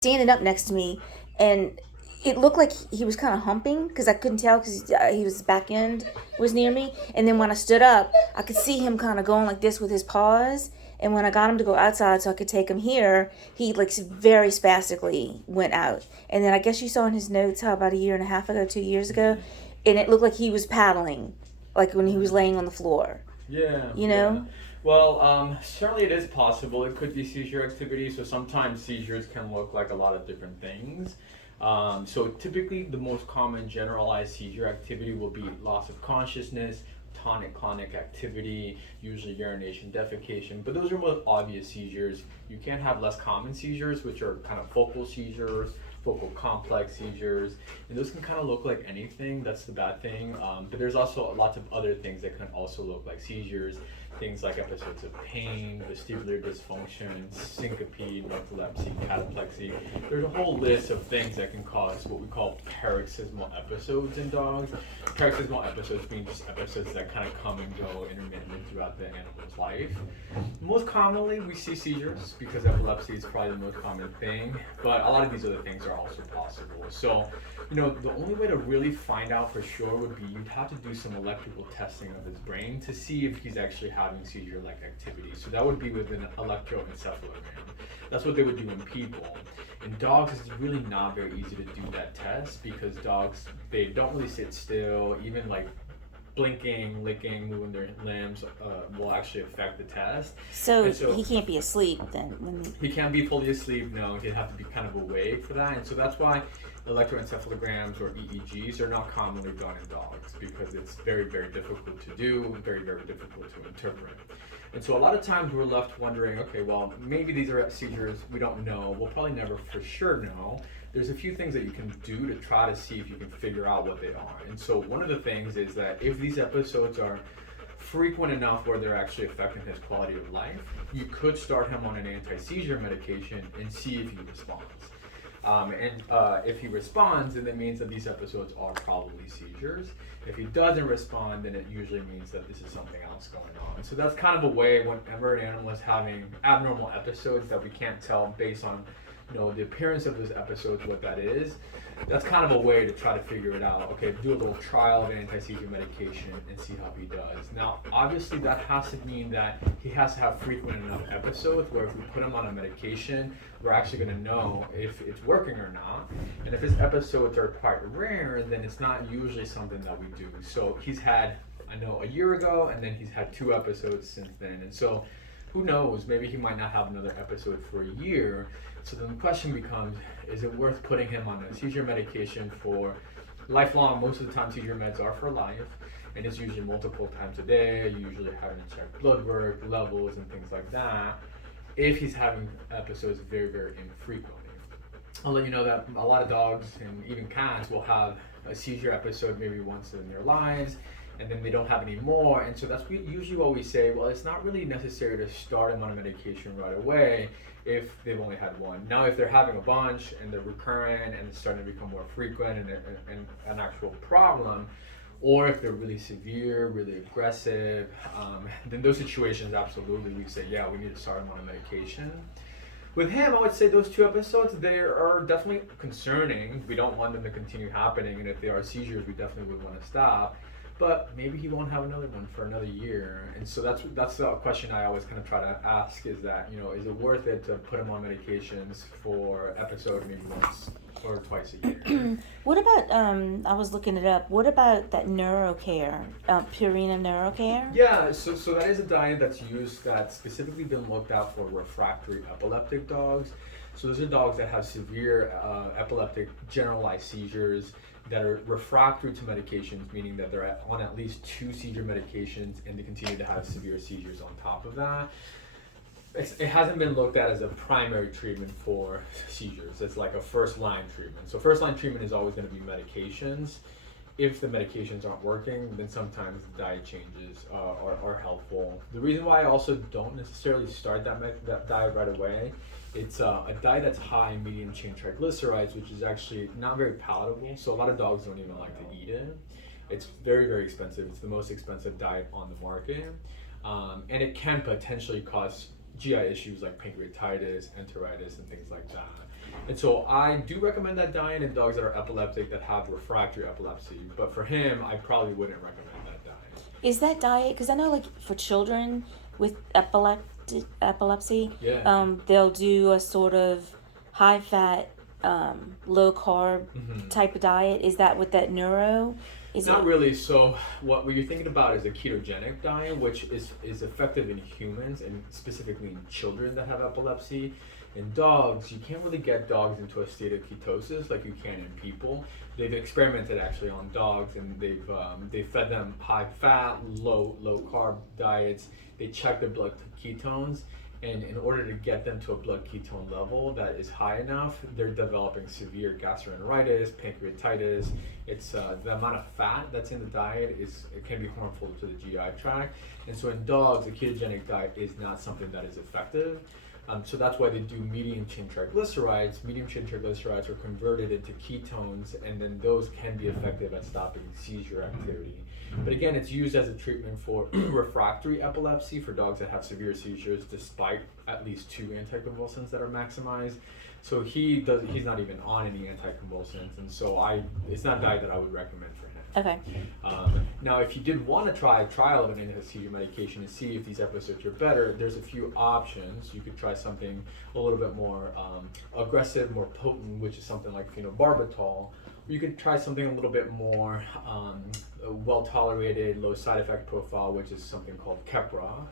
standing up next to me, and it looked like he was kind of humping because I couldn't tell because he was back end was near me. And then when I stood up, I could see him kind of going like this with his paws. And when I got him to go outside so I could take him here, he like very spastically went out. And then I guess you saw in his notes how about a year and a half ago, 2 years ago, and it looked like he was paddling, like when he was laying on the floor. Yeah, You yeah. know? Well, certainly it is possible. It could be seizure activity. So sometimes seizures can look like a lot of different things. So typically, the most common generalized seizure activity will be loss of consciousness, tonic-clonic activity, usually urination, defecation. But those are most obvious seizures. You can have less common seizures, which are kind of focal seizures, focal complex seizures, and those can kind of look like anything. That's the bad thing. But there's also lots of other things that can also look like seizures. Things like episodes of pain, vestibular dysfunction, syncope, narcolepsy, cataplexy. There's a whole list of things that can cause what we call paroxysmal episodes in dogs. Paroxysmal episodes being just episodes that kind of come and go intermittently throughout the animal's life. Most commonly, we see seizures because epilepsy is probably the most common thing, but a lot of these other things are also possible. So, the only way to really find out for sure would be you'd have to do some electrical testing of his brain to see if he's actually having seizure-like activity. So that would be with an electroencephalogram. That's what they would do in people. In dogs, it's really not very easy to do that test because dogs, they don't really sit still. Even like blinking, licking, moving their limbs will actually affect the test. So And so he can't be asleep then when. he can't be fully asleep, no. He'd have to be kind of awake for that. And so that's why electroencephalograms or EEGs are not commonly done in dogs because it's very, very difficult to do, very, very difficult to interpret. And so a lot of times we're left wondering, okay, well, maybe these are seizures, we don't know. We'll probably never for sure know. There's a few things that you can do to try to see if you can figure out what they are. And so one of the things is that if these episodes are frequent enough where they're actually affecting his quality of life, you could start him on an anti-seizure medication and see if he responds. And if he responds, then it means that these episodes are probably seizures. If he doesn't respond, then it usually means that this is something else going on. So that's kind of a way whenever an animal is having abnormal episodes that we can't tell based on the appearance of those episodes what that is. That's kind of a way to try to figure it out. Okay, do a little trial of anti-seizure medication and see how he does. Now, obviously, that has to mean that he has to have frequent enough episodes where if we put him on a medication, we're actually going to know if it's working or not. And if his episodes are quite rare, then it's not usually something that we do. So he's had, I know, a year ago, and then he's had 2 episodes since then. And so who knows, maybe he might not have another episode for a year. So then the question becomes, is it worth putting him on a seizure medication for lifelong? Most of the time seizure meds are for life, and it's usually multiple times a day. You usually having to check blood work, levels, and things like that, if he's having episodes very, very infrequently. I'll let you know that a lot of dogs and even cats will have a seizure episode maybe once in their lives, and then they don't have any more. And so that's usually what we say. Well, it's not really necessary to start them on a medication right away if they've only had one. Now, if they're having a bunch and they're recurrent and it's starting to become more frequent and an actual problem, or if they're really severe, really aggressive, then those situations absolutely we say, yeah, we need to start them on a medication. With him, I would say those 2 episodes, they are definitely concerning. We don't want them to continue happening, and if they are seizures, we definitely would want to stop. But maybe he won't have another one for another year, and so that's the question I always kind of try to ask: is that is it worth it to put him on medications for episode maybe once or twice a year? What about I was looking it up. What about that neurocare, Purina neurocare? Yeah, so that is a diet that's specifically been looked at for refractory epileptic dogs. So those are dogs that have severe epileptic generalized seizures that are refractory to medications, meaning that they're on at least 2 seizure medications and they continue to have severe seizures on top of that. It hasn't been looked at as a primary treatment for seizures. It's like a first line treatment. So first line treatment is always going to be medications. If the medications aren't working, then sometimes the diet changes are helpful. The reason why I also don't necessarily start that diet right away, it's a diet that's high in medium chain triglycerides, which is actually not very palatable. So a lot of dogs don't even like to eat it. It's very, very expensive. It's the most expensive diet on the market. And it can potentially cause GI issues like pancreatitis, enteritis, and things like that. And so I do recommend that diet in dogs that are epileptic, that have refractory epilepsy. But for him, I probably wouldn't recommend that diet. Is that diet, because I know like for children with epilepsy, Yeah. they'll do a sort of high fat, low carb type of diet. Is that what that neuro? Not really. So what you're thinking about is a ketogenic diet, which is effective in humans and specifically in children that have epilepsy. In dogs, you can't really get dogs into a state of ketosis like you can in people. They've experimented actually on dogs, and they've fed them high fat, low carb diets. They check their blood ketones, and in order to get them to a blood ketone level that is high enough, they're developing severe gastroenteritis, pancreatitis. It's the amount of fat that's in the diet it can be harmful to the GI tract, and so in dogs, a ketogenic diet is not something that is effective. So that's why they do medium chain triglycerides. Medium chain triglycerides are converted into ketones, and then those can be effective at stopping seizure activity. But again, it's used as a treatment for refractory epilepsy for dogs that have severe seizures despite at least 2 anticonvulsants that are maximized. So he's not even on any anticonvulsants, and so it's not a diet that I would recommend for him. Okay. Now, if you did want to try a trial of an anti-seizure medication and see if these episodes are better, there's a few options. You could try something a little bit more aggressive, more potent, which is something like phenobarbital. Or you could try something a little bit more well-tolerated, low side effect profile, which is something called Keppra.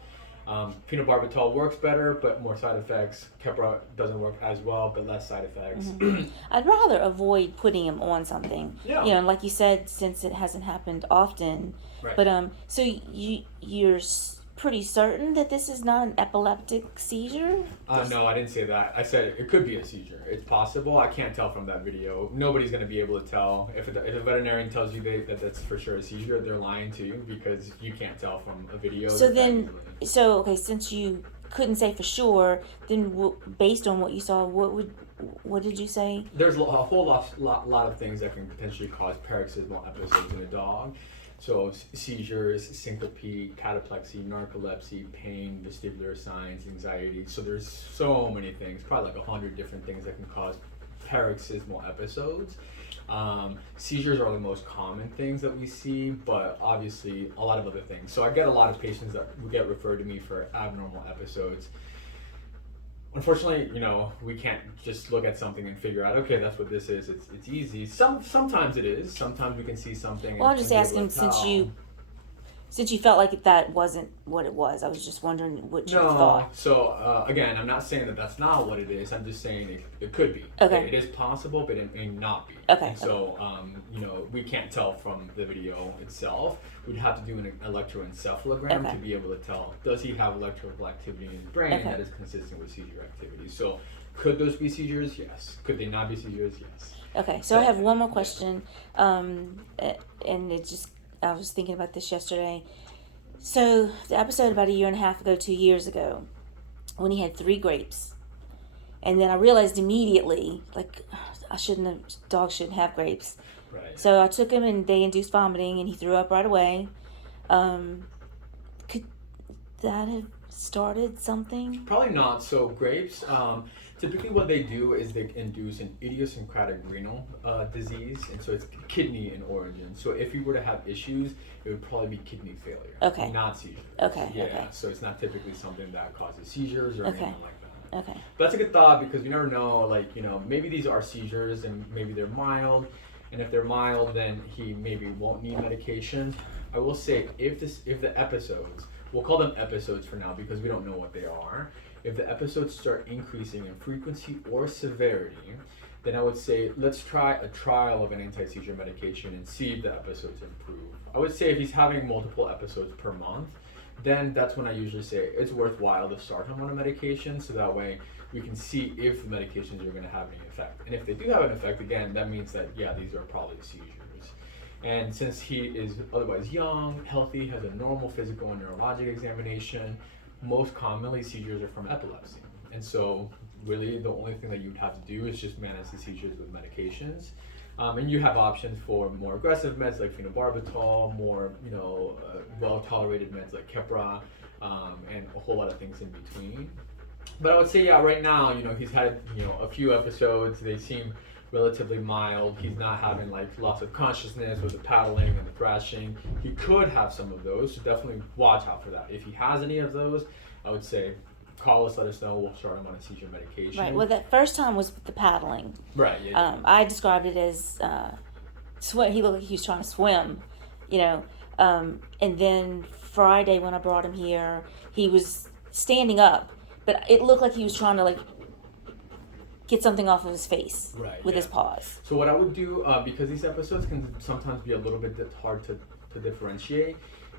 Phenobarbital works better, but more side effects. Keppra doesn't work as well, but less side effects. I'd rather avoid putting him on something. Yeah. Like you said, since it hasn't happened often. Right. But so you're pretty certain that this is not an epileptic seizure? No, I didn't say that. I said it could be a seizure. It's possible. I can't tell from that video. Nobody's going to be able to tell. If a veterinarian tells you that that's for sure a seizure, they're lying to you because you can't tell from a video. Okay, since you couldn't say for sure, then based on what you saw, what did you say? There's a whole lot of things that can potentially cause paroxysmal episodes in a dog. So seizures, syncope, cataplexy, narcolepsy, pain, vestibular signs, anxiety. So there's so many things, probably like 100 different things that can cause paroxysmal episodes. Seizures are the most common things that we see, but obviously a lot of other things. So I get a lot of patients that get referred to me for abnormal episodes. Unfortunately, we can't just look at something and figure out, okay, that's what this is. It's easy. Sometimes it is. Sometimes we can see something. Well, I'm just asking since you felt like that wasn't what it was. I was just wondering what you thought. So again, I'm not saying that that's not what it is. I'm just saying it could be. Okay. It is possible, but it may not be. Okay. And so we can't tell from the video itself. We'd have to do an electroencephalogram to be able to tell, does he have electrical activity in his brain that is consistent with seizure activity? So could those be seizures? Yes. Could they not be seizures? Yes. Okay. So I have one more question, and I was thinking about this yesterday. So the episode about 2 years ago, when he had 3 grapes, and then I realized immediately, like, dogs shouldn't have grapes. Right. So I took him and they induced vomiting and he threw up right away. Could that have started something? Probably not. So grapes, typically what they do is they induce an idiosyncratic renal disease, and so it's kidney in origin. So if you were to have issues, it would probably be kidney failure, not seizures. Okay. Yeah. Okay. So it's not typically something that causes seizures or anything like that. Okay. But that's a good thought because you never know. Like maybe these are seizures and maybe they're mild, and if they're mild, then he maybe won't need medication. I will say if the episodes, we'll call them episodes for now because we don't know what they are. If the episodes start increasing in frequency or severity, then I would say let's try a trial of an anti-seizure medication and see if the episodes improve. I would say if he's having multiple episodes per month, then that's when I usually say it's worthwhile to start him on a medication so that way we can see if the medications are going to have any effect. And if they do have an effect, again, that means that, these are probably seizures. And since he is otherwise young, healthy, has a normal physical and neurologic examination, most commonly seizures are from epilepsy. And so really the only thing that you'd have to do is just manage the seizures with medications. And you have options for more aggressive meds like phenobarbital, more well-tolerated meds like Keppra, and a whole lot of things in between. But I would say, yeah, right now, he's had, a few episodes. They seem relatively mild. He's not having like lots of consciousness with the paddling and the thrashing. He could have some of those, so definitely watch out for that. If he has any of those, I would say call us, let us know. We'll start him on a seizure medication. Right. Well, that first time was the paddling. Right. Yeah. I described it as swim. He looked like he was trying to swim, and then Friday when I brought him here, he was standing up, but it looked like he was trying to like get something off of his face with his paws. So what I would do, because these episodes can sometimes be a little bit hard to differentiate,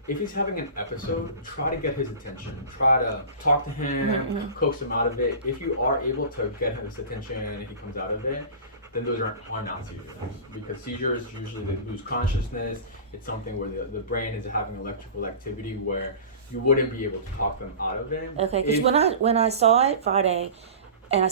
if he's having an episode, try to get his attention. Try to talk to him, coax him out of it. If you are able to get his attention and he comes out of it, then those are not seizures. Because seizures, usually they lose consciousness. It's something where the brain is having electrical activity where you wouldn't be able to talk them out of it. Okay, because when I saw it Friday, and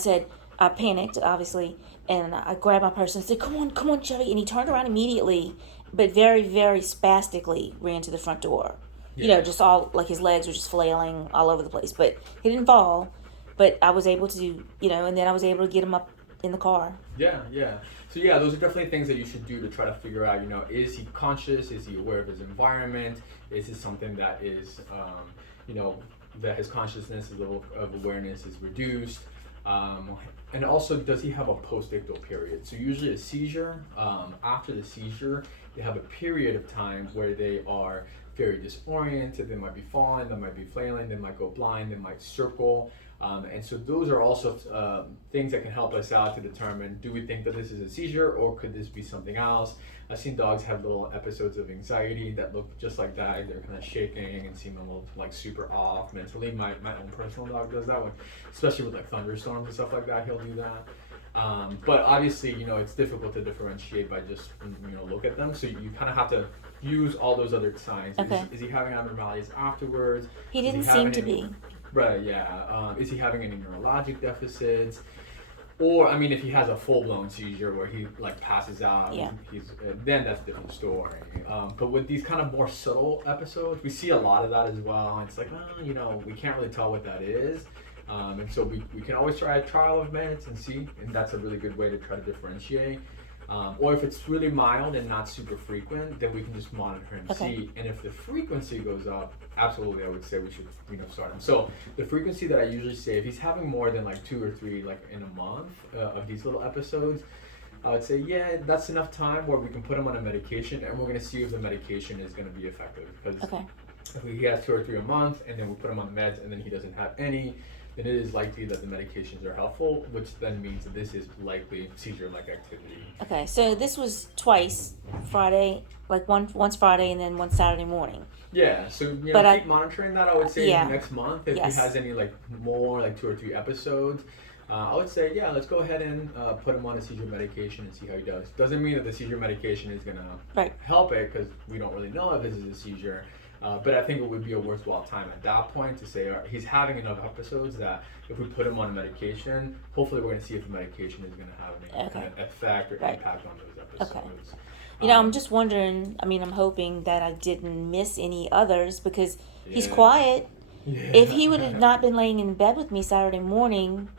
I panicked, obviously, and I grabbed my purse and said, come on, Chevy. And he turned around immediately, but very, very spastically ran to the front door. Yeah. Just all, like his legs were just flailing all over the place. But he didn't fall, but I was able to, and then I was able to get him up in the car. Yeah. So yeah, those are definitely things that you should do to try to figure out, is he conscious? Is he aware of his environment? Is it something that is, that his consciousness, his level of awareness is reduced? And also, does he have a post-ictal period? So usually a seizure, after the seizure, they have a period of time where they are very disoriented. They might be falling, they might be flailing, they might go blind, they might circle. And so those are also things that can help us out to determine, do we think that this is a seizure or could this be something else? I've seen dogs have little episodes of anxiety that look just like that. They're kind of shaking and seem a little like super off mentally. My own personal dog does that one, especially with like thunderstorms and stuff like that. He'll do that. But obviously, it's difficult to differentiate by just, look at them. So you kind of have to use all those other signs. Okay. Is he having abnormalities afterwards? He didn't seem to be. Right, yeah. Is he having any neurologic deficits? Or, if he has a full-blown seizure where he, like, passes out, then that's a different story. But with these kind of more subtle episodes, we see a lot of that as well. It's like, we can't really tell what that is. And so we can always try a trial of meds and see, and that's a really good way to try to differentiate. Or if it's really mild and not super frequent, then we can just monitor and see. And if the frequency goes up, absolutely, I would say we should, start him. So the frequency that I usually say, if he's having more than like 2 or 3, like in a month of these little episodes, I would say, yeah, that's enough time where we can put him on a medication, and we're going to see if the medication is going to be effective. Because if he has 2 or 3 a month, and then we put him on meds, and then he doesn't have any, then it is likely that the medications are helpful, which then means that this is likely seizure-like activity. Okay, so this was twice, Friday, like once Friday and then once Saturday morning. Yeah, so keep monitoring that. I would say next month, if he has any like more like 2 or 3 episodes, I would say let's go ahead and put him on a seizure medication and see how he does. Doesn't mean that the seizure medication is gonna help it, because we don't really know if this is a seizure. But I think it would be a worthwhile time at that point to say, all right, he's having enough episodes that if we put him on a medication, hopefully we're going to see if the medication is going to have any kind of effect or impact on those episodes. Okay. I'm just wondering, I'm hoping that I didn't miss any others, because he's quiet. Yeah. If he would have not been laying in bed with me Saturday morning,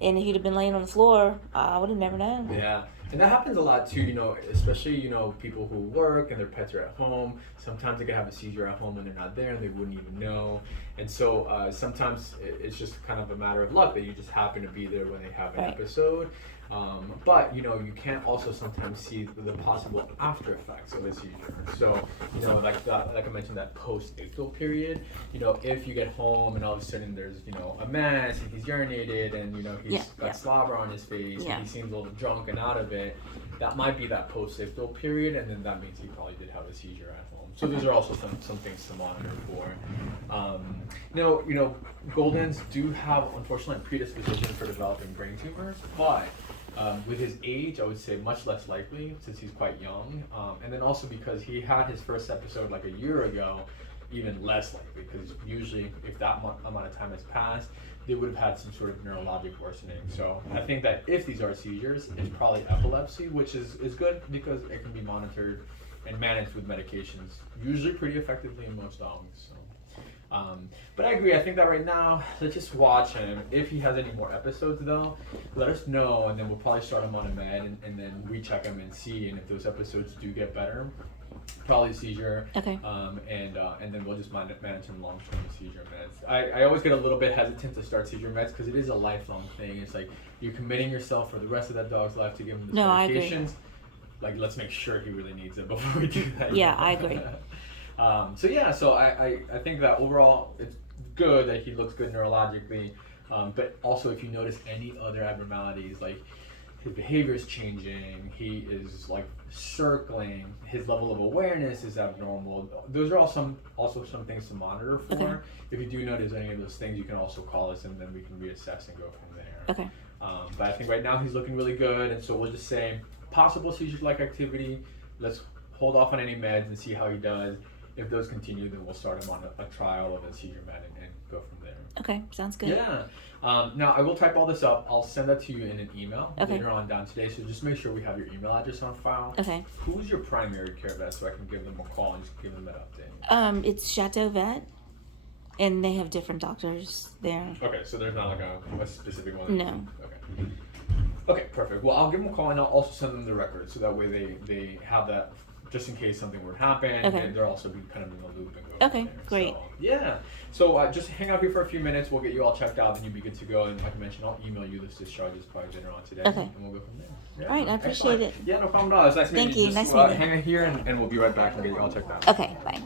and if he'd have been laying on the floor, I would have never known. Yeah. And that happens a lot too, especially, people who work and their pets are at home. Sometimes they can have a seizure at home and they're not there and they wouldn't even know. And so sometimes it's just kind of a matter of luck that you just happen to be there when they have an episode. But, you can also sometimes see the possible after effects of a seizure. So, like I mentioned, that post-ictal period, if you get home and all of a sudden there's, a mess and he's urinated and, he's got slobber on his face and he seems a little drunk and out of it, that might be that post-ictal period, and then that means he probably did have a seizure at home. So those are also some things to monitor for. Goldens do have, unfortunately, a predisposition for developing brain tumors, but with his age, I would say much less likely since he's quite young. And then also because he had his first episode like a year ago, even less likely, because usually if that amount of time has passed, they would have had some sort of neurologic worsening. So I think that if these are seizures, it's probably epilepsy, which is good because it can be monitored and managed with medications, usually pretty effectively in most dogs. So But I agree. I think that right now, let's just watch him. If he has any more episodes, though, let us know, and then we'll probably start him on a med, and then recheck him and see. And if those episodes do get better, probably seizure. Okay. And then we'll just manage him long-term seizure meds. I always get a little bit hesitant to start seizure meds because it is a lifelong thing. It's like you're committing yourself for the rest of that dog's life to give him the medications. Like, let's make sure he really needs it before we do that. Yeah, I agree. So I think that overall it's good that he looks good neurologically, but also if you notice any other abnormalities, like his behavior is changing, he is like circling, his level of awareness is abnormal. Those are also some things to monitor for. Okay. If you do notice any of those things, you can also call us and then we can reassess and go from there. Okay. But I think right now he's looking really good, and so we'll just say possible seizure-like activity. Let's hold off on any meds and see how he does. If those continue, then we'll start him on a trial of a seizure med and go from there. Okay, sounds good. Yeah. Now, I will type all this up. I'll send that to you in an email later on down today. So just make sure we have your email address on file. Okay. Who's your primary care vet so I can give them a call and just give them that update? It's Chateau Vet, and they have different doctors there. Okay, so there's not like a specific one? No. Okay. Okay, perfect. Well, I'll give them a call and I'll also send them the records so that way they have that just in case something were to happen, and they're also kind of in the loop and go. Okay, great. So, yeah. So just hang out here for a few minutes. We'll get you all checked out, and you'll be good to go. And like I mentioned, I'll email you this discharges probably later on today, and we'll go from there. Yeah. All right, I appreciate it. Yeah, no problem at all. It's nice meeting you. Thank you. Just Nice meeting you. hang in here, and we'll be right back and get you all checked out. Okay, bye.